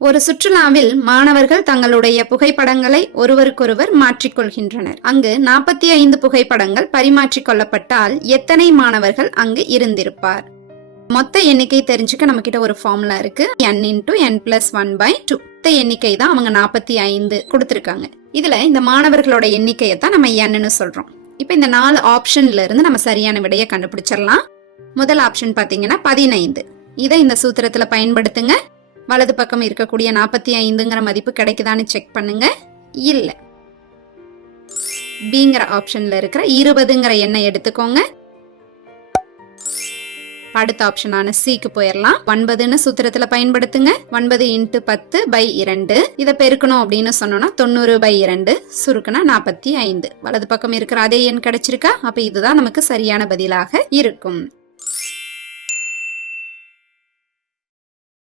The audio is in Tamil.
ஒரு சுற்றுலாவில் மாணவர்கள் தங்களுடைய புகைப்படங்களை ஒருவருக்கொருவர் மாற்றிக்கொள்கின்றனர். அங்கு 45 புகைப்படங்கள் பரிமாற்றிக் கொள்ளப்பட்டால் எத்தனை மாணவர்கள் அங்கு இருந்திருப்பார்? மொத்த எண்ணிக்கை தெரிஞ்சுக்க நம்ம கிட்ட ஒரு ஃபார்முலா இருக்கு. n × n+1/2. மொத்த எண்ணிக்கை தான் அவங்க 45 கொடுத்திருக்காங்க. இதுல இந்த மாணவர்களோட எண்ணிக்கையை தான் நம்ம n சொல்றோம். இப்ப இந்த 4 ஆப்ஷன்ல இருந்து நம்ம சரியான விடையை கண்டுபிடிச்சிடலாம். முதல் ஆப்ஷன் பாத்தீங்கன்னா 15. இதை இந்த சூத்திரத்துல பயன்படுத்துங்க. வலது பக்கம் இருக்கக்கூடிய 45ங்கிற மதிப்பு கிடைக்குதான்னு செக் பண்ணுங்க. இல்ல. பிங்கிற ஆப்ஷன்ல இருக்கிற 20ங்கிற எண்ணை எடுத்துக்கோங்க. அடுத்த ஆப்ஷனான சிக்கு போயிடலாம். 9ன்னு சூத்திரத்துல பயன்படுத்துங்க. 9 × 10/2. இதை பெருக்கணும் அப்படின்னு சொன்னோம்னா 90/2 சுருக்குனா 45. வலது பக்கம் இருக்கிற அதே எண் கிடைச்சிருக்கா? அப்ப இதுதான் நமக்கு சரியான பதிலாக இருக்கும்.